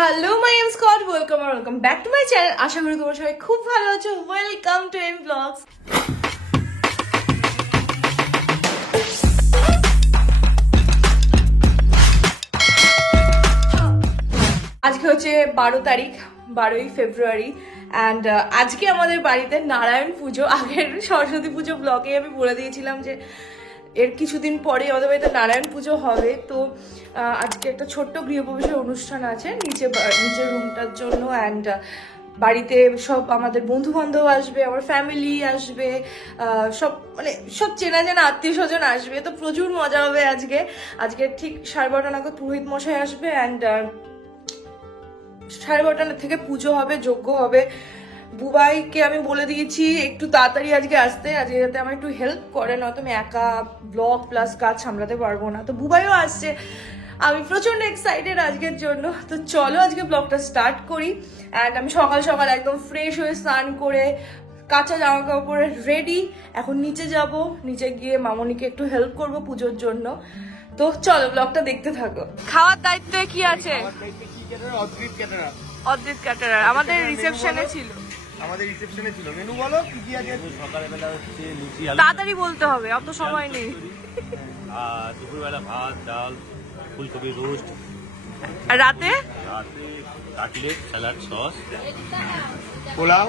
Hello my M Scott, welcome back to my channel. আশা করি তোমরা সবাই খুব ভালো আছো। Welcome to M blogs. আজকে হচ্ছে 12 তারিখ, 12ই ফেব্রুয়ারি। অ্যান্ড আজকে আমাদের বাড়িতে নারায়ণ পুজো। আগের সরস্বতী পুজো ব্লগে আমি বলে দিয়েছিলাম যে এর কিছুদিন পরে আমাদের বাড়িতে নারায়ণ পুজো হবে। তো আজকে একটা ছোট্ট গৃহপ্রবেশের অনুষ্ঠান আছে নিচের রুমটার জন্য। অ্যান্ড বাড়িতে সব আমাদের বন্ধু বান্ধব আসবে, আমার ফ্যামিলি আসবে, সব চেনা জানা আত্মীয় স্বজন আসবে। তো প্রচুর মজা হবে আজকে ঠিক 12:30 নাগাদ পুরোহিত মশাই আসবে। অ্যান্ড 12:30 থেকে পুজো হবে, যজ্ঞ হবে। বুবাইকে আমি বলে দিয়েছি একটু তাড়াতাড়ি আজকে আসতে, আজকে যাতে আমার একটু হেল্প করে, নয়তো আমি একা ব্লগ প্লাস কাজ সামলাতে পারবো না। তো বুবাইও আসছে, আমি প্রচন্ড এক্সাইটেড আজকের জন্য। তো চলো আজকে ব্লগটা স্টার্ট করি। অ্যান্ড আমি সকাল সকাল একদম ফ্রেশ হয়ে স্নান করে কাঁচা জামা কাপড়ে রেডি, এখন নিচে যাব। নিচে গিয়ে মামনিকে একটু হেল্প করব পুজোর জন্য। তো চলো ব্লগটা দেখতে থাকো। খাওয়ার দায়িত্বে কি আছে? অদ্রিত ক্যাটারার আমাদের রিসেপশনে ছিল। মেনু বলো কি কি আছে? সকালবেলা হচ্ছে লুচি, আলু। তাড়াতাড়ি বলতে হবে, অত সময় নেই। দুপুরবেলা ভাত, ডাল, ফুলকপি রোস্ট। রাতে কাটলেট, স্যালাড, সস, পোলাও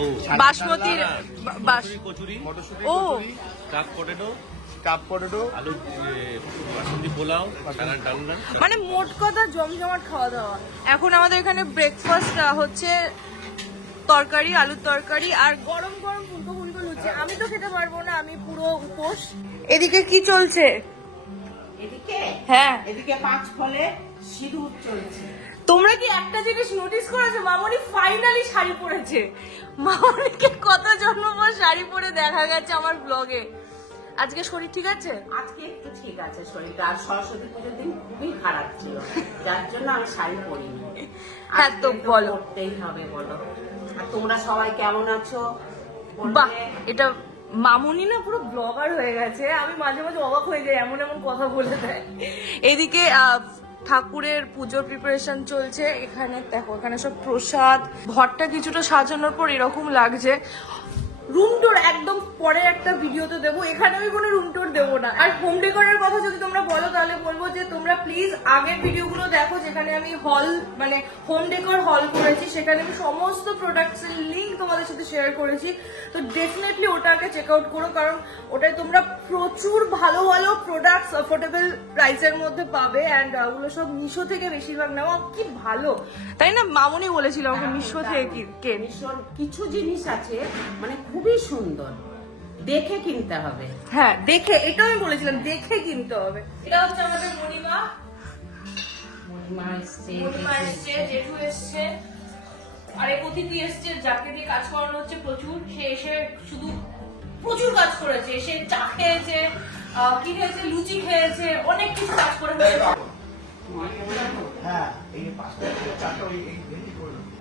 ও বাসমতি কচুরি, ও স্টাফ পটেটো, আলু বাসন্তী পোলাও, স্যালাড, ডালনা। মানে মোট কথা জমজমাট খাওয়া দাওয়া। এখন আমাদের এখানে ব্রেকফাস্ট হচ্ছে তরকারি, আলুর তরকারি আর গরম গরম ফুলকো লুচি। আমি তো খেতে পারবো না, আমি পুরো উপোস। এদিকে কি চলছে? হ্যাঁ, এদিকে 5 ফলে সিঁদুর চলছে। তোমরা কি একটা জিনিস নোটিস করেছো? মামনি ফাইনালি শাড়ি পরেছে। মামনিকে কত জন্ম পর শাড়ি পরে দেখা গেছে আমার ব্লগে। আজকে শরীর ঠিক আছে? আজকে একটু ঠিক আছে শরীরটা, আর সরস্বতী পুজোর দিন খুবই খারাপ ছিল, যার জন্য আমি শাড়ি পরিনি। হ্যাঁ, তো বলো, পরতেই হবে বলো। আর তোমরা সবাই কেমন আছো? বাহ, এটা মামুনি না পুরো ব্লগার হয়ে গেছে। আমি মাঝে মাঝে অবাক হয়ে যাই, এমন এমন কথা বলে দেয়। এদিকে ঠাকুরের পুজোর প্রিপারেশন চলছে। এখানে দেখো, এখানে সব প্রসাদ। ঘরটা কিছুটা সাজানোর পর এরকম লাগছে। রুম টুর একদম পরে একটা ভিডিওতে দেবো, এখানে আমি কোনো রুম টুর দেবো না। আর হোম ডেকোরের কথা যদি তোমরা বলো তাহলে বলবো যে তোমরা প্লিজ আগের ভিডিওগুলো দেখো, যেখানে আমি হোম ডেকোর হল করেছি। সেখানে আমি সমস্ত প্রোডাক্টস এর লিঙ্ক তোমাদের সাথে শেয়ার করেছি। তো ডেফিনেটলি ওটাকে চেক আউট করো, কারণ ওটাই তোমরা প্রচুর ভালো ভালো প্রোডাক্টস অ্যাফোর্ডেবল প্রাইসের মধ্যে পাবে। অ্যান্ড ওগুলো সব মিশো থেকে বেশিরভাগ নেওয়া। কি ভালো, তাই না? মামনি বলেছিল আমাকে মিশো থেকে মিশোর কিছু জিনিস আছে মানে খুবই সুন্দর, দেখে কিনতে হবে। হ্যাঁ, দেখে, এটা আমি বলেছিলাম, দেখে কিনতে হবে। এটা হচ্ছে আমাদের মণিমা এসছে, জেঠু এসছে, আর এক অতিথি এসছে যাকে দিয়ে কাজ করানো হচ্ছে প্রচুর। সে এসে শুধু প্রচুর কাজ করেছে। সে চা খেয়েছে, কি খেয়েছে, লুচি খেয়েছে, অনেক কিছু কাজ করে ফেলেছে।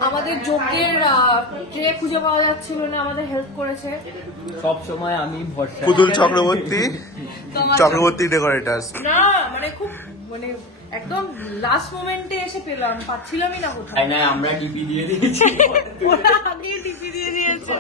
আমাদের যজ্ঞের ট্রে খুঁজে পাওয়া যাচ্ছিল না, আমাদের হেল্প করেছে সব সময় আমি ভরসা। পুতুল চক্রবর্তী ডেকোরেটার্স। না মানে খুব একদম লাস্ট মোমেন্টে এসে পেলাম, পাচ্ছিলামই না কোথায়। না, আমরা টিপি দিয়ে দিয়েছি। ওরা আগে টিপি দিয়ে দিয়েছে।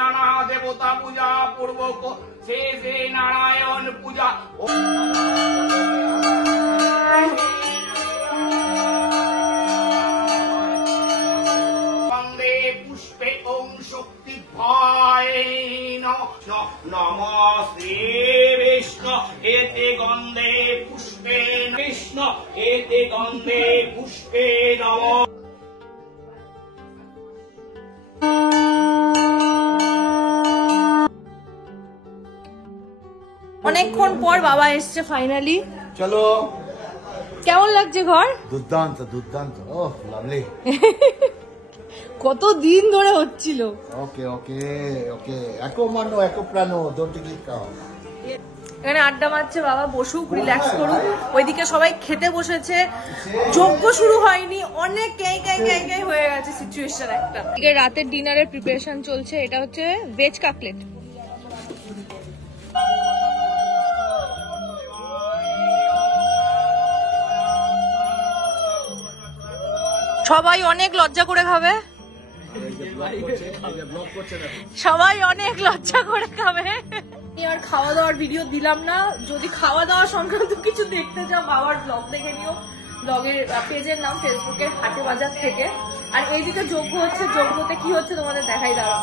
নানা দেবতা পূজা পূর্বক শেষে নারায়ণ পূজা। বন্দে পুষ্পে ওং শক্তি ভয় নম শ্রী বিষ্ণু এতে গন্ধে পুষ্পে কৃষ্ণ এতে গন্ধে পুষ্পে নম। অনেকক্ষণ পর বাবা এসছে ফাইনালি। চলো কেমন লাগছে ঘর? দুর্দান্ত দুর্দান্ত, ওহ লাভলি। কত দিন ধরে হচ্ছিল। ওকে ওকে ওকে, একো মানো একো প্রাণো, ডোন্ট ক্লিক কাও। এখানে আড্ডা মারছে বাবা, বসুক, রিল্যাক্স করুক। ওইদিকে সবাই খেতে বসেছে, যজ্ঞ শুরু হয়নি, অনেক ক্যাই হয়ে গেছে সিচুয়েশন একটা। এদিকে রাতের ডিনারের প্রিপারেশন চলছে, এটা হচ্ছে ভেজ কাটলেট। সবাই অনেক লজ্জা করে খাবে, সবাই অনেক লজ্জা করে খাবে। আর খাওয়া দাওয়ার ভিডিও দিলাম না, যদি খাওয়া দাওয়া সংক্রান্ত কিছু দেখতে চাও বাবার ব্লগ দেখে নিও। ব্লগের পেজের নাম ফেসবুকের হাটে বাজার থেকে। আর এইদিকে যজ্ঞ হচ্ছে, যজ্ঞতে কি হচ্ছে তোমাদের দেখাই দাঁড়া।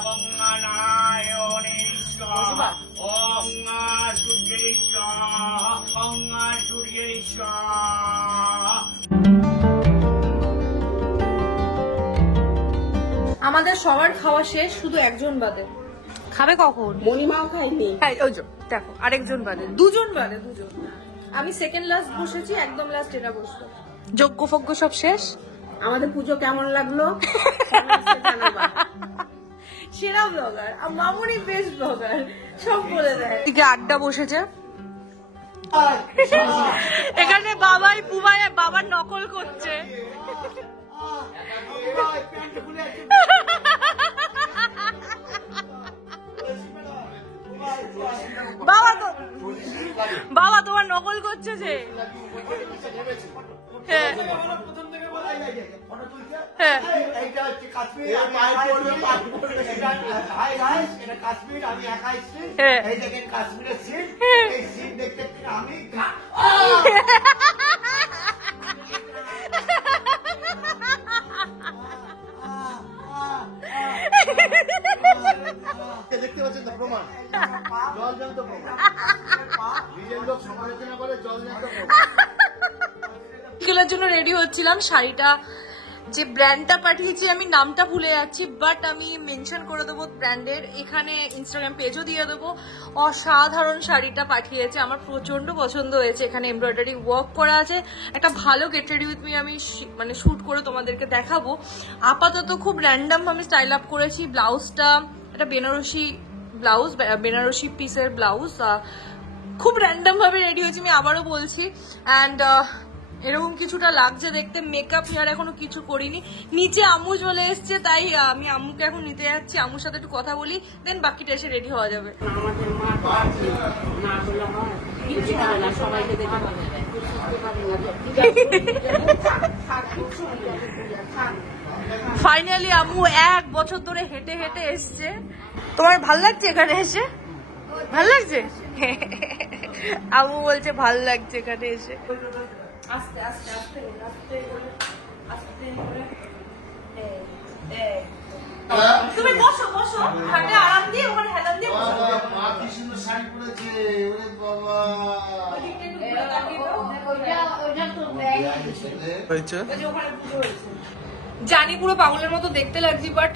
আমাদের সবার খাওয়া শেষ, শুধু একজন বাদে। খাবে কখন? মণিমাও খাইনি। হ্যাঁ ওই যে দেখো, আরেকজন বাদে, দুজন বাদে, দুজন। আমি সেকেন্ড লাস্ট বসেছি, একদম লাস্ট এরা বসলো। যজ্ঞ ফজ্ঞ সব শেষ। আমাদের পুজো কেমন লাগলো? সেরা ব্লগার, মামুনি বেস্ট ব্লগার, সব বলে দেয়। এদিকে আড্ডা বসেছে, এখানে বাবাই বুবাই বাবার নকল করছে। বাবা তোমার নকল করছে যে। হ্যাঁ হ্যাঁ, দেখতে পাচ্ছেন তো প্রমাণ, জল জ্যান্ত প্রমাণ, নিজের লোক সমালোচনা করে জল জ্যান্ত প্রমাণ। বিকেলের জন্য রেডি হচ্ছিলাম, শাড়িটা যে ব্র্যান্ডটা পাঠিয়েছি আমি নামটা ভুলে যাচ্ছি, বাট আমি মেনশন করে দেবো ব্র্যান্ডের, এখানে ইনস্টাগ্রাম পেজও দিয়ে দেবো। অসাধারণ শাড়িটা পাঠিয়েছে, আমার প্রচন্ড পছন্দ হয়েছে। এখানে এমব্রয়ডারি ওয়ার্ক করা আছে, একটা ভালো গেট রেডি উইথ মি আমি মানে শুট করে তোমাদেরকে দেখাবো। আপাতত খুব র্যান্ডাম আমি স্টাইল আপ করেছি। ব্লাউজটা একটা বেনারসি ব্লাউজ, বেনারসি পিসের ব্লাউজ, খুব র্যান্ডাম ভাবে রেডি হয়েছি আমি আবারও বলছি। অ্যান্ড এরকম কিছুটা লাগছে দেখতে। মেকআপ হেয়ার এখনো কিছু করিনি। নিচে আম্মু চলে এসছে, তাই আমি আম্মুকে এখন নিতে যাচ্ছি, আম্মুর সাথে একটু কথা বলি, দেন বাকিটা এসে রেডি হওয়া যাবে। আমাদের মা তো আছে, না হলে হয় কিছু হবে না, সবাইকে দেখে ভালো লাগে। ফাইনালি আম্মু 1 বছর ধরে হেঁটে হেঁটে এসছে। তোমার ভাল লাগছে এখানে এসে? ভাল লাগছে? আম্মু বলছে ভাল লাগছে এখানে এসে। আস্তে আস্তে আস্তে আস্তে আস্তে করে। তুমি বসো বসো, খাটে আরাম দিয়ে, ওখানে হেলান দিয়ে বসো। মা কি সুন্দর শাড়ি পরেছে, ওরে বাবা। জানি পুরো পাগলের মতো দেখতে লাগছি, বাট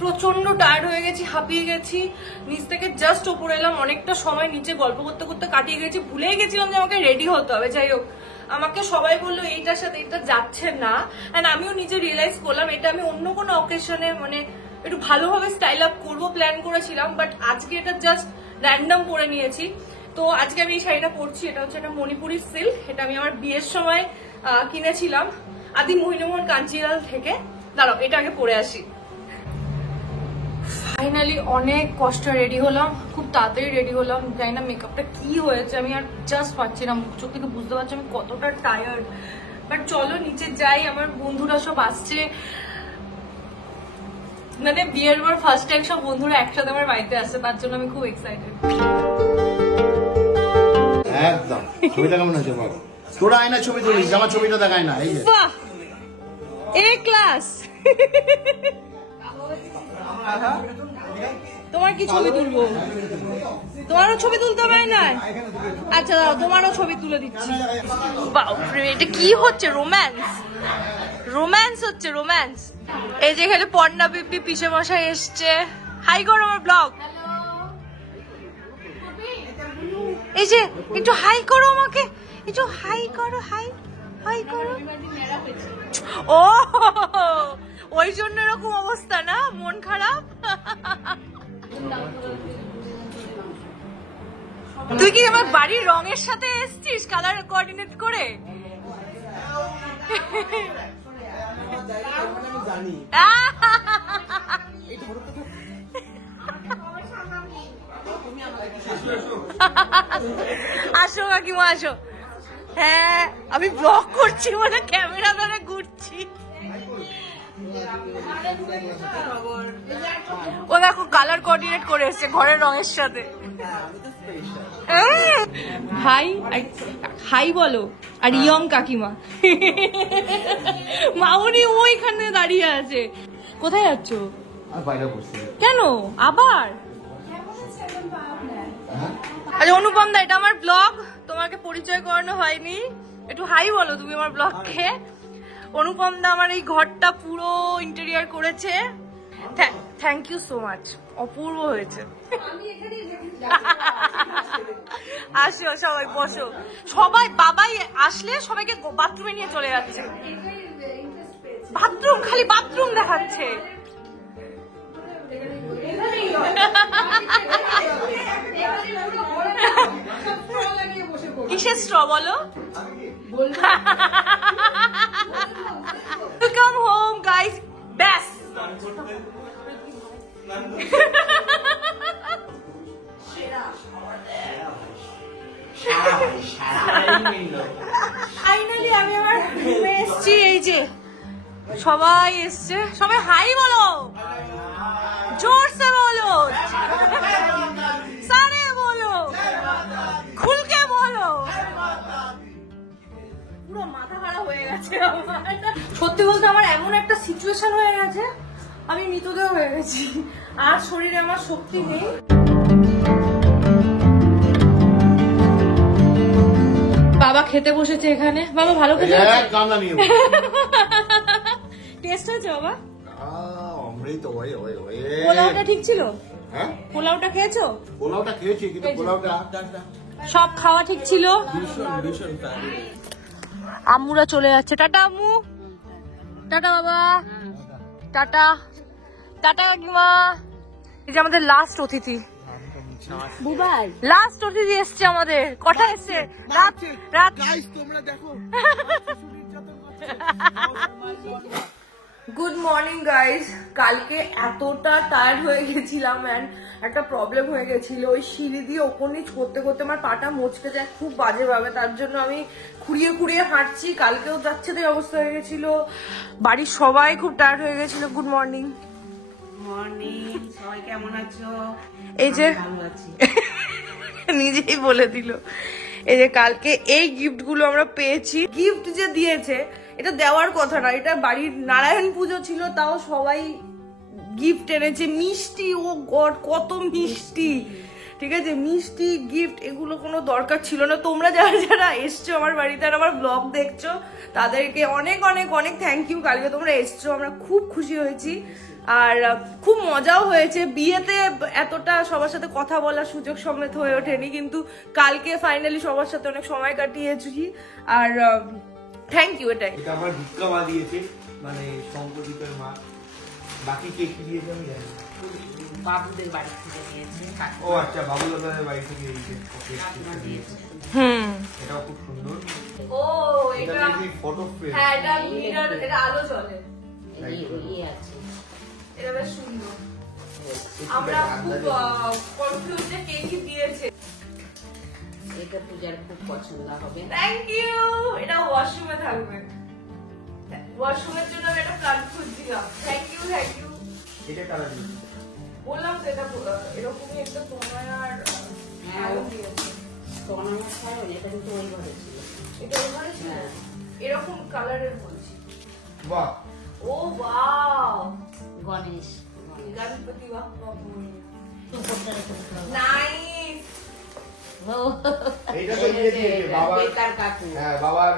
প্রচন্ড টায়ার্ড হয়ে গেছি, হাঁপিয়ে গেছি। নিচ থেকে জাস্ট ওপরে এলাম, অনেকটা সময় নিচে গল্প করতে করতে কাটিয়ে গেছি, ভুলেই গেছিলাম যে আমাকে রেডি হতে হবে। যাই হোক, আমাকে সবাই বললো এইটার সাথে এটা যাচ্ছে না, এন্ড আমিও নিজে রিয়েলাইজ করলাম এটা আমি অন্য কোনো অকেশনে মানে একটু ভালোভাবে স্টাইল আপ করবো প্ল্যান করেছিলাম, বাট আজকে এটা জাস্ট র্যান্ডম পরে নিয়েছি। তো আজকে আমি এই শাড়িটা পরছি, এটা হচ্ছে একটা মণিপুরি সিল্ক, এটা আমি আমার বিয়ের সময় কিনেছিলাম আদি মহিলামোহন কাঞ্চিলাল থেকে। দাঁড়াও, এটা আগে পরে আসি। ফাইনালি অনেক কষ্ট রেডি হলাম, খুব তাড়াতাড়ি রেডি হলাম। জানি না মেকআপটা কি হয়েছে, আমি আর জাস্ট পাচ্ছি না, মুখ চোখ থেকে বুঝতে পারছি আমি কতটা টায়ার্ড। বাট চলো নিচে যাই, আমার বন্ধুরা সব আসছে, মানে বিয়ের পর ফার্স্ট টাইম সব বন্ধুরা একসাথে আমার বাড়িতে আসছে, তার জন্য আমি খুব এক্সাইটেড। একদম। ছবিটা কেমন আছে বল? তোরা আয়না ছবি তুলিস, আমার ছবিটা দেখায় না। এই যে বাহ, এ ক্লাস। তোমার কি ছবি তুলবো? তোমারও ছবি তুলতে হবে না? আচ্ছা দাও, তোমারও ছবি তুলে দিচ্ছি। বাপরে, এটা কি হচ্ছে? রোম্যান্স, রোম্যান্স হচ্ছে, রোম্যান্স। এই যে এখানে পর্ণা পিপি পিসে মশাই এসছে। হাই করো আমার ব্লগ। এই যে একটু হাই করো আমাকে, একটু হাই করো, হাই হাই করো। ও ওই জন্য এরকম অবস্থা না, মন খারাপ। তুই কি আমার বাড়ির রঙের সাথে এসছিস কালার কোঅর্ডিনেট করে? আসো কাকিমা আসো। হ্যাঁ আমি ব্লগ করছি বলে ক্যামেরা ধরে ঘুরছি। ও দেখো কালার কোঅর্ডিনেট করে এসছে ঘরের রঙের সাথে। হাই হাই বলো। আর ইয়ং কাকিমা মাউনি ওইখানে দাঁড়িয়ে আছে। কোথায় যাচ্ছ? কেন আবার? আচ্ছা অনুপম দা, এটা আমার ব্লগ, তোমাকে পরিচয় করানো হয়নি, একটু হাই বলো তুমি আমার ব্লগকে। অনুপম দা আমার এই ঘরটা পুরো ইন্টেরিয়র করেছে। থ্যাংক ইউ সো মাচ, অপূর্ব হয়েছে। আসো সবাই বসো। সবাই বাবাই আসলে সবাইকে বাথরুমে নিয়ে চলে যাচ্ছে। বাথরুম খালি বাথরুম দেখাচ্ছে। কিসের স্ট্র বলো? Welcome home guys. ব্যাস ফাইনালি আমি আমার রুমে এসেছি। এই যে সবাই এসছে, সবাই হাই বলো, জোরসে বলো, সারে বলো, খুলকে বলো। পুরো মাথা খারাপ হয়ে গেছে আমার। সত্যি বলতে আমার এমন একটা সিচুয়েশন হয়ে গেছে, আমি মৃতদেহ হয়ে গেছি, আর শরীরে আমার শক্তি নেই। বাবা খেতে বসেছে এখানে। বাবা ভালো খেতে টেস্ট হয়েছে বাবা? অমৃত। পোলাওটা ঠিক ছিল? হ্যাঁ পোলাওটা খেয়েছো? পোলাওটা খেয়েছি, কিন্তু পোলাওটা সব খাওয়া ঠিক ছিল? আম্মুরা চলে যাচ্ছে। টাটা আম্মু, টাটা বাবা, টাটা টাটা কাকিমা। এই যে আমাদের লাস্ট অতিথি, লাস্ট অতিথি এসছে আমাদের। কটা এসছে? রাত। Good morning guys. কালকে এতটা টায়ার্ড হয়ে গেছিলাম এন্ড একটা প্রবলেম হয়ে গেছিল, ওই সিঁড়ি দিয়ে ওপর নিচ করতে করতে আমার পাটা মচকে যায় খুব বাজে ভাবে, তার জন্য আমি খুঁড়িয়ে খুঁড়িয়ে হাঁটছি। কালকেও যাচ্ছে তাই অবস্থা হয়ে গেছিল, বাড়ির সবাই খুব টায়ার্ড হয়ে গেছিল। Good morning. মর্নিং, সবাই কেমন আছো? এই যে ভালো আছি। নিজেই বলে দিল। এই যে কালকে এই গিফট গুলো আমরা পেয়েছি। গিফট যে দিয়েছে এটা দেওয়ার কথা না, এটা বাড়ির নারায়ণ পুজো ছিল, তাও সবাই গিফট এনেছে। মিষ্টি, ও গড কত মিষ্টি, ঠিক আছে, মিষ্টি গিফট, এগুলো কোনো দরকার ছিল না। তোমরা যারা যারা এসছো আমার বাড়িতে আর আমার ব্লগ দেখছো তাদেরকে অনেক অনেক অনেক থ্যাংক ইউ। কালকে তোমরা এসছো, আমরা খুব খুশি হয়েছি আর খুব মজাও হয়েছে। বিয়েতে এতটা সবার সাথে কথা বলার সুযোগ সমেত হয়ে ওঠেনি, কিন্তু কালকে ফাইনালি সবার সাথে অনেক সময় কাটিয়েছি আর থ্যাংক ইউ। এটাই এটা আমার ভিক্ষা মা দিয়েছে, মানে সম্পর্কিতের মা। বাকি কে কি দিয়েছে আমি জানি না। বাবুদের বাড়ি থেকে দিয়েছে, ও আচ্ছা, বাবুদাদের বাড়ি থেকে দিয়েছে। কাকিমা দিয়েছে। এটাও খুব সুন্দর। ও এটা এটা দেখবি ফটো ফ্রেম। হ্যাঁ, এটা মিরর, এটা আলো জ্বলে, ইয়ে আছে। এটা বেশ সুন্দর। আমরা খুব কনফিউজ যে কে কি দিয়েছে। এটা পূজার খুব পছন্দ হবে। Thank you. এটা ওয়াশরুমে থাকবে, ওয়াশরুমের জন্য আমি একটা প্লাগ খুঁজছিলাম। Thank you thank you. এটা কারা দিয়েছে? বললাম তো এটা এরকমই একটা তোমার আর দিয়েছে। তখন আমার ছাড়ো, এটা কিন্তু ওই ঘরে ছিল। এটা ওখানে ছিল এরকম কালারের বলছি। বাহ, ও ওয়াও, গণেশ গণপতি বাপ্পা নাইস। এইটা তো দিয়ে দিয়েছে বাবা। বেকার কাকু। হ্যাঁ, বাবার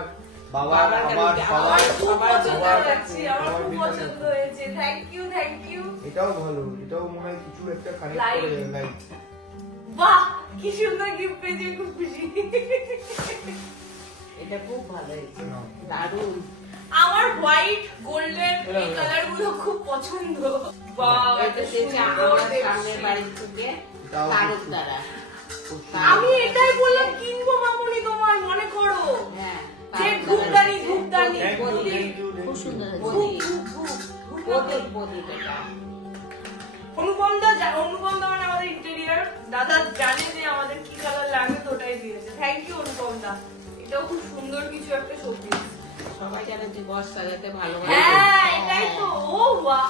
বাবার আমার সবার খুব পছন্দ সবার হয়েছে, আমার খুব পছন্দ হয়েছে। Thank you thank you. এটাও ভালো, এটাও মনে হয় কিছু একটা কানেক্ট Light. করে লাইট। বাহ কি সুন্দর গিফট পেয়েছি, খুব খুশি। এটা খুব ভালো হয়েছে, দারুণ। আমার হোয়াইট গোল্ডেন এই কালার গুলো খুব পছন্দ। বাহ, এটা হচ্ছে আমাদের সামনের বাড়ির থেকে এটাও তারকদারা। আমি এটাই বললাম কিনবো মামুনি, তোমার মনে করো হ্যাঁ, যে ধূপদানি ধূপদানি খুব সুন্দর প্রদীপ এটা। অনুপম দা মানে আমাদের ইন্টেরিয়ার দাদা জানে যে আমাদের কি কালার লাগবে তো ওটাই দিয়েছে। থ্যাংক ইউ অনুপম দা, এটাও খুব সুন্দর কিছু একটা শোপিস। সবাই জানে যে ঘর সাজাতে ভালো। হ্যাঁ এটাই তো, ও বাহ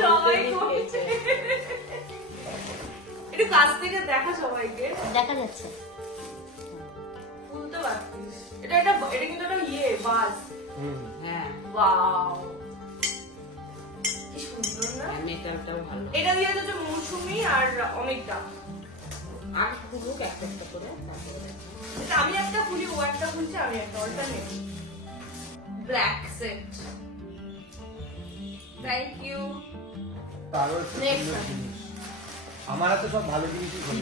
সবাই করছে। একটু কাছ থেকে দেখা সবাইকে, দেখা যাচ্ছে। বুঝতে পারছিস এটা কিন্তু একটা বাস। হ্যাঁ, ওয়াও কি সুন্দর না। মেটালটাও ভালো। এটা দিয়ে হচ্ছে মৌসুমি আর অনেকটা। আর খুলুক একটা একটা করে, তারপরে এটা আমি একটা খুলি, ও একটা খুলছে, আমি একটা alternate black set. Thank you. আরো একটা Next সুন্দর one. জিনিস। আমার হাতে সব ভালো জিনিসই খোলে।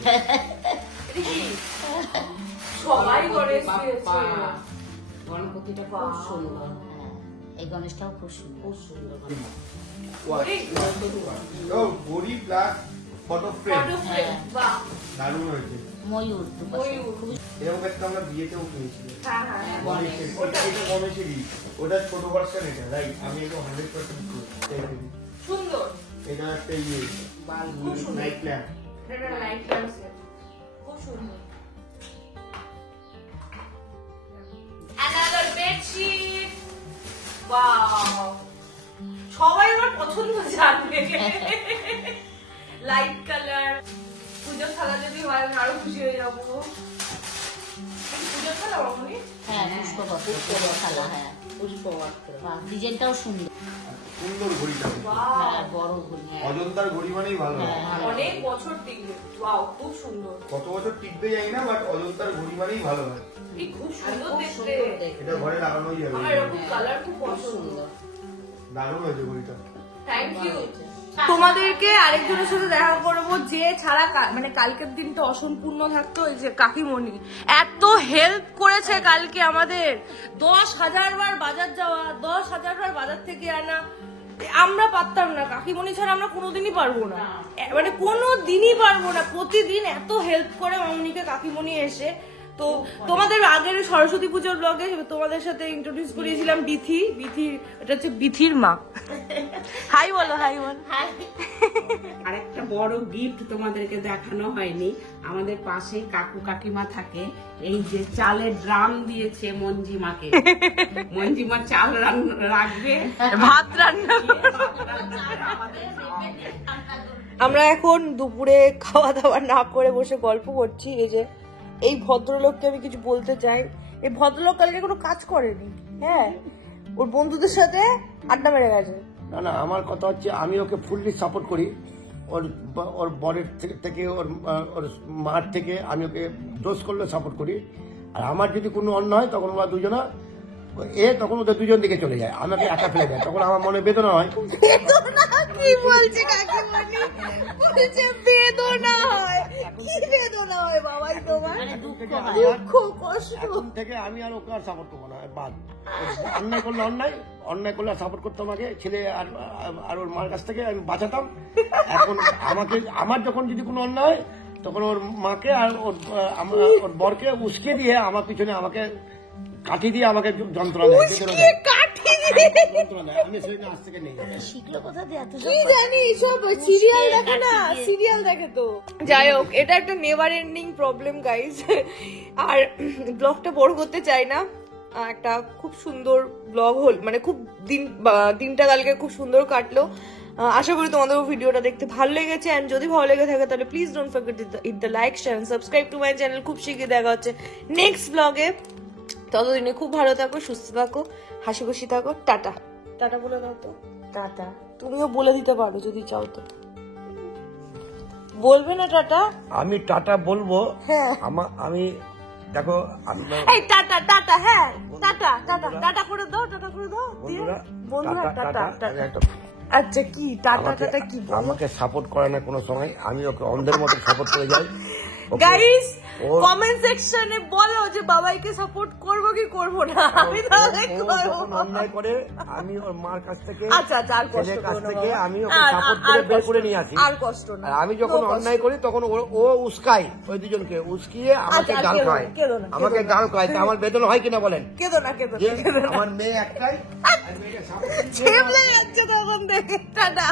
এটা কি সবাই করে বাপ্পা, গণপতিটা খুব সুন্দর, হ্যাঁ, এই গণেশটাও খুব সুন্দর। খুব সুন্দর। গড়ি plus photo frame photo frame. বাহ দারুণ হয়েছে। ময়ূর দুপাশে ময়ূর। খুব এরকম একটা আমরা বিয়েতেও কিনেছিলাম। হ্যাঁ হ্যাঁ হ্যাঁ। গণেশের। এটা গণেশেরই। ওটার ছোট ভার্সন এটা, রাইট? আমি এটা 100% করি। সুন্দর। এটা একটা খুব সুন্দর। Night lamp. এটা লাইট ল্যাম্প সেট খুব সুন্দর। Another bedsheet. Wow. সবাই আমার পছন্দ জানবে। Light colour. পুজোর থালা যদি হয় আমি আরো খুশি হয়ে যাবো। পুজোর থালা মামনি? হ্যাঁ, পুষ্পপত্র থালা, হ্যাঁ। পুষ্পবস্ত্র। বাহ, ডিজাইনটাও সুন্দর। সুন্দর ঘড়িটা। Wow. হ্যাঁ, বড় ঘড়ি। অজন্তার ঘড়ি মানেই ভালো। হ্যাঁ। অনেক বছর টিকবে। ওয়াও খুব সুন্দর। কত বছর টিকবে জানি না, বাট অজন্তার ঘড়ি মানেই ভালো হয়। কি খুব আর সুন্দর খুব দেখতে। সুন্দর দেখতে। এটা ঘরে লাগানোই যাবে। আমার এরকম কালার খুব খুব পছন্দ। সুন্দর। দারুণ হয়েছে ঘড়িটা। Thank you. তোমাদেরকে আরেকজনের সাথে দেখা করবো যে ছাড়া মানে কালকের দিনটা অসম্পূর্ণ থাকতো। ওই যে কাকিমণি এত হেল্প করেছে কালকে আমাদের। 10,000 বার বাজার যাওয়া, 10,000 বার বাজার থেকে আনা, আমরা পারতাম না। কাকিমণি ছাড়া আমরা কোনোদিনই পারবো না, মানে কোনোদিনই পারবো না। প্রতিদিন এত হেল্প করে মামনিকে কাকিমণি এসে। তো তোমাদের আগের সরস্বতী পুজোর ব্লগে তোমাদের সাথে ইন্ট্রোডিউস করিয়েছিলাম বিথি। এটা হচ্ছে বিথির মা। হাই বলো, হাই বল। আরেকটা বড় গিফট তোমাদেরকে দেখানো হয়নি। আমাদের পাশে কাকু কাকিমা থাকে, এই যে চালের ড্রাম দিয়েছে মঞ্জিমাকে। মঞ্জিমা চাল রাখবে, ভাত রান্না। আমরা এখন দুপুরে খাওয়া দাওয়া না করে বসে গল্প করছি। এই ভদ্রলোককে আমি কিছু বলতে চাই। এই ভদ্রলোক কালকে কোনো কাজ করেনি, হ্যাঁ, ওর বন্ধুদের সাথে আড্ডা মেরে গেছে। না না, আমার কথা হচ্ছে আমি ওকে ফুললি সাপোর্ট করি। ওর বরের থেকে ওর মার থেকে আমি ওকে দোষ করলে সাপোর্ট করি। আর আমার যদি কোনো অন্য হয় তখন ওরা দুজনা তখন ওদের দুজন দিকে চলে যায়, আমাকে একা ফেলে দেয়। তখন আমার মনে বেদনা হয়। বেদনা কি বলছে কাকিমণি? বলছে বেদনা হয়। কি বেদনা হয় বাবাই তোমার? দুঃখ কষ্ট। এখন থেকে আমি আর ওকে আর সাপোর্ট করবো না, বাদ। অন্যায় করলে অন্যায় করলে সাপোর্ট করতে আমাকে ছেলে আর ওর মার কাছ থেকে আমি বাঁচাতাম। এখন আমার যখন যদি কোনো অন্যায় হয় তখন ওর মাকে আর ওর বরকে উস্কে দিয়ে আমার পিছনে আমাকে কাঠি দিয়ে আমাকে যন্ত্রণা দেয়, বেদনা দেয়। যন্ত্রণা দেয়। আমি সেদিন আজ থেকে নেই। শিখলো কোথা দিয়ে এত কি জানি সব সিরিয়াল দেখে না, সিরিয়াল দেখে তো। যাই হোক, এটা একটা নেভার এন্ডিং প্রবলেম গাইজ। আর ব্লগটা বড় করতে চাই না। একটা খুব সুন্দর ব্লগ হল, মানে খুব দিনটা কালকে খুব সুন্দর কাটলো। আশা করি তোমাদের ভিডিওটা দেখতে ভালো লেগেছে। এন্ড যদি ভালো লেগে থাকে তাহলে please don't forget hit the like, share and subscribe to my channel. খুব শিগগিরই দেখা হচ্ছে নেক্সট ব্লগে। ততদিনে খুব ভালো থাকো, সুস্থ থাকো, হাসি খুশি থাকো। টাটা। টাটা বলে দাও তো। টাটা। তুমিও বলে দিতে পারো যদি চাও তো। বলবে না টাটা? আমি টাটা বলবো। হ্যাঁ। আমি দেখো, এই টাটা টাটা, হ্যাঁ টাটা টাটা টাটা করে দাও, টাটা করে দাও। বন্ধুরা টাটা টাটা। আচ্ছা কি টাটা টাটা কি বলো? আমাকে সাপোর্ট করে না কোনো সময়, আমি ওকে অন্ধের মতো সাপোর্ট করে যাই। Okay. গাইস ও- কমেন্ট সেকশনে বলো যে বাবাইকে সাপোর্ট করবো কি করবো না। আমি তাহলে ও যখন অন্যায় করে আমি ওর মার কাছ থেকে আচ্ছা আচ্ছা আর কষ্ট ছেলের কাছ করো না থেকে বাবা। আমি ওকে আর- সাপোর্ট আর করে বের কষ্ট করে না। নিয়ে আসি। আর কষ্ট না। আর আমি যখন No কষ্ট। অন্যায় করি তখন ও উস্কায় ওই দুজনকে উস্কিয়ে আমাকে আচ্ছা, গাল কেঁদো না, খায়, কেঁদো না, আমাকে কেঁদো না। গাল খায়। তা আমার বেদনা হয় কিনা বলেন? কেঁদো না কেঁদো যে না কেঁদো না। আমার মেয়ে একটাই, আর মেয়েটা সাপোর্ট ছেলে যাচ্ছে তখন দেখে টাটা।